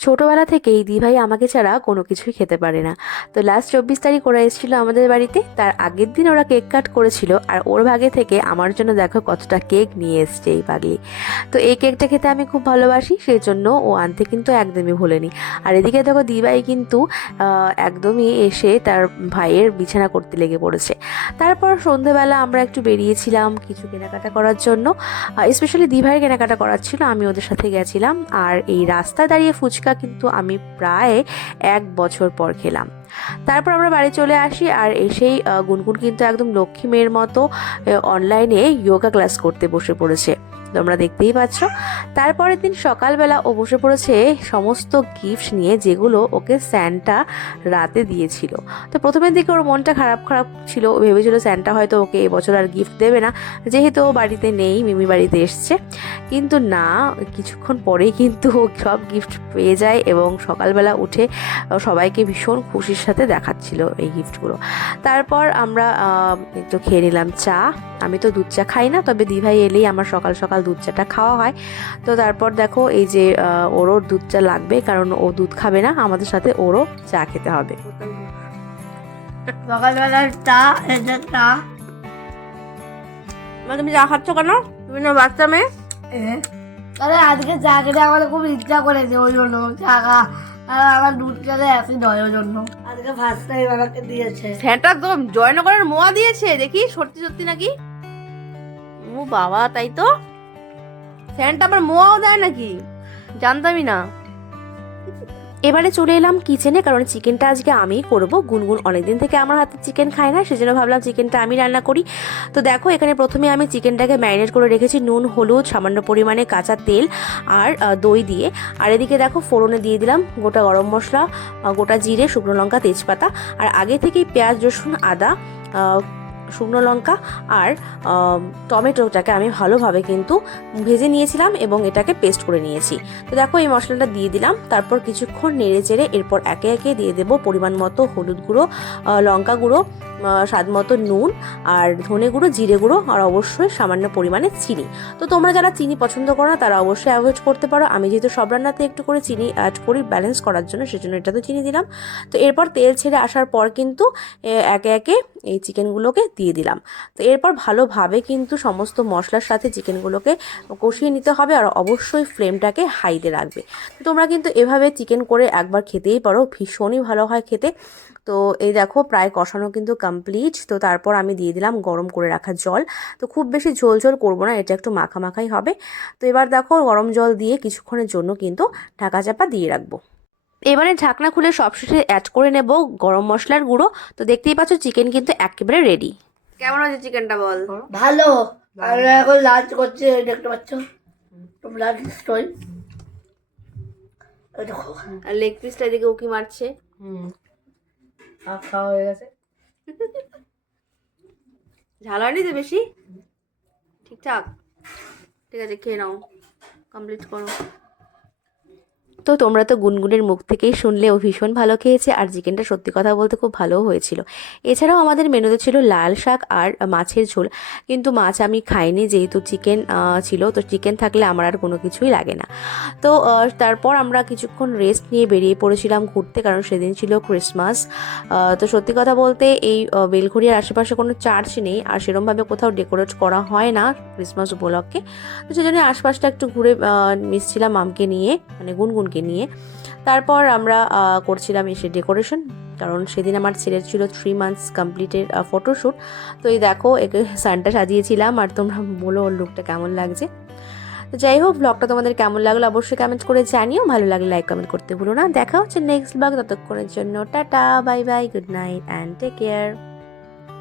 ছোটোবেলা থেকেই দিভাই আমাকে ছাড়া কোনো কিছুই খেতে পারে না। তো লাস্ট 24 তারিখ ওরা এসেছিলো আমাদের বাড়িতে, তার আগের দিন ওরা কেক কাট করেছিল, আর ওর ভাগে থেকে আমার জন্য দেখো কতটা কেক নিয়ে এসছে এই পাগলি। তো এই কেকটা খেতে আমি খুব ভালোবাসি, সেই জন্য ও আনতে কিন্তু একদমই ভোলেনি। আর এদিকে দেখো দিভাই কিন্তু একদমই এসে তার ভাইয়ের বিছানা করতে লেগে পড়েছে। তারপর সন্ধেবেলা আমরা একটু বেরিয়েছিলাম কিছু কেনাকাটা করার জন্য, স্পেশালি দিভাইয়ের কেনাকাটা করার ছিল, আমি ওদের সাথে গেছিলাম। আর এই রাস্তায় দাঁড়িয়ে ফুচকা কিন্তু আমি প্রায় 1 বছর পর খেলাম। তারপর আমরা বাড়ি চলে আসি, আর এসেই গুনগুন কিন্তু একদম লক্ষ্মী মেয়ের মতো অনলাইনে যোগা ক্লাস করতে বসে পড়েছে, তোমরা দেখতেই পাচ্ছ। তারপরের দিন সকালবেলা ও বসে পড়েছে সমস্ত গিফট নিয়ে, যেগুলো ওকে স্যান্টা রাতে দিয়েছিল। তো প্রথমের দিকে ওর মনটা খারাপ খারাপ ছিল, ও ভেবেছিল স্যান্টা হয়তো ওকে এবছর আর গিফট দেবে না, যেহেতু ও বাড়িতে নেই, মিমি বাড়িতে এসছে। কিন্তু না, কিছুক্ষণ পরেই কিন্তু ও সব গিফট পেয়ে যায়, এবং সকালবেলা উঠে সবাইকে ভীষণ খুশির সাথে দেখাচ্ছিল এই গিফটগুলো। তারপর আমরা একটু খেয়ে নিলাম চা। আমি তো দুধ চা খাই না, তবে দিভাই এলেই আমার সকাল সকাল দুধ চাটা খাওয়া হয়। তো তারপর দেখো এই যে ওরও দুধ চা লাগবে, কারণ ও দুধ খাবে না, আমাদের সাথে ওরও চা খেতে হবে। সকালবেলার চা, এটা চা। তুমি চা খাচ্ছ কেন? তুমি না বাচ্চা মেয়ে। আরে আজকে চা খেতে আমার খুব ইচ্ছা করেছে, ওই জন্য চা খা। আর আমার দুধ চালে অ্যাসিড হয়, ওই জন্য আজকে ফার্স্ট টাইম আমাকে দিয়েছে। ফ্যানটা তো জয়নগরের মোয়া দিয়েছে, দেখি সত্যি সত্যি নাকি। ও বাবা, তাই তো, ফ্যানটা আবার মোয়াও দেয় নাকি, জানতামই না। এবারে চলে এলাম কিচেনে, কারণ চিকেনটা আজকে আমিই করব। গুনগুন অনেকদিন থেকে আমার হাতে চিকেন খায় না, সেজন্য ভাবলাম চিকেনটা আমি রান্না করি। তো দেখো এখানে প্রথমে আমি চিকেনটাকে ম্যারিনেট করে রেখেছি নুন, হলুদ, সামান্য পরিমাণে কাঁচা তেল আর দই দিয়ে। আর এদিকে দেখো ফোড়নে দিয়ে দিলাম গোটা গরম মশলা, গোটা জিরে, শুকনো লঙ্কা, তেজপাতা। আর আগে থেকেই পেঁয়াজ, রসুন, আদা, শুকনো লঙ্কা আর টমেটোটাকে আমি ভালোভাবে কিন্তু ভেজে নিয়েছিলাম, এবং এটাকে পেস্ট করে নিয়েছি। তো দেখো এই মশলাটা দিয়ে দিলাম, তারপর কিছুক্ষণ নেড়ে চেড়ে এরপর একে একে দিয়ে দেবো পরিমাণ মতো হলুদ গুঁড়ো, লঙ্কা গুঁড়ো, স্বাদ মতো নুন, আর ধনে গুঁড়ো, জিরে গুঁড়ো, আর অবশ্যই সামান্য পরিমাণে চিনি। তো তোমরা যারা চিনি পছন্দ করো না তারা অবশ্যই অ্যাভয়েড করতে পারো। আমি যেহেতু সব রান্নাতে একটু করে চিনি অ্যাড করি ব্যালেন্স করার জন্য, সেজন্য এটাতে চিনি দিলাম। তো এরপর তেল ছেড়ে আসার পর কিন্তু একে একে এই চিকেনগুলোকে দিয়ে দিলাম। তো এরপর ভালোভাবে কিন্তু সমস্ত মশলার সাথে চিকেনগুলোকে কষিয়ে নিতে হবে, আর অবশ্যই ফ্লেমটাকে হাইতে রাখবে। তো তোমরা কিন্তু এভাবে চিকেন করে একবার খেতেই পারো, ভীষণই ভালো হয় খেতে। তো এই দেখো প্রায় কষানো কিন্তু কমপ্লিট। তো তারপর আমি দিয়ে দিলাম গরম করে রাখা জল। তো খুব বেশি ঝোল ঝোল করবো না, এটা একটু মাখা মাখাই হবে। তো এবার দেখো গরম জল দিয়ে কিছুক্ষণের জন্য কিন্তু ঢাকা চাপা দিয়ে রাখবো। এবারে ঢাকনা খুলে সবশেষে অ্যাড করে নেব গরম মশলার গুঁড়ো। তো দেখতেই পাচ্ছ চিকেন কিন্তু একেবারে রেডি। কেমন আছে চিকেনটা বল? ভালো। আমরা এখন লাঞ্চ করছি, দেখতে পাচ্ছ তোমরা নিশ্চয়ই। দেখো আর লেগ পিসটা এদিকে উকি মারছে। খাওয়া হয়ে গেছে। ঝাল হয়নি তো বেশি? ঠিকঠাক? ঠিক আছে, খেয়ে নাও, কমপ্লিট করো। তো তোমরা তো গুনগুনের মুখ থেকেই শুনলে ও ভীষণ ভালো খেয়েছে, আর চিকেনটা সত্যি কথা বলতে খুব ভালোও হয়েছিল। এছাড়াও আমাদের মেনুতে ছিল লাল শাক আর মাছের ঝোল, কিন্তু মাছ আমি খাইনি যেহেতু চিকেন ছিল। তো চিকেন থাকলে আমার আর কোনো কিছুই লাগে না। তো তারপর আমরা কিছুক্ষণ রেস্ট নিয়ে বেরিয়ে পড়েছিলাম ঘুরতে, কারণ সেদিন ছিল ক্রিসমাস। তো সত্যি কথা বলতে এই বেলঘড়িয়ার আশেপাশে কোনো চার্চ নেই, আর সেরকমভাবে কোথাও ডেকোরেট করা হয় না ক্রিসমাস উপলক্ষে। তো সেজন্য আশপাশটা একটু ঘুরে মিশছিলাম মামকে নিয়ে, মানে গুনগুনকে নিয়ে। তারপর আমরা করছিলাম এসে ডেকোরেশন, কারণ সেদিন আমার ছেলের ছিল 3 মান্থস কমপ্লিটেড ফটোশ্যুট। তো এই দেখো একে সানটা সাজিয়েছিলাম, আর তোমরা বলো ওর লুকটা কেমন লাগছে। তো যাই হোক, ব্লগটা তোমাদের কেমন লাগলো অবশ্যই কমেন্ট করে জানিও, ভালো লাগলে লাইক কমেন্ট করতে ভুলো না। দেখা হচ্ছে নেক্সট ব্লগ, ততক্ষণের জন্য tata, bye bye, good night and take care.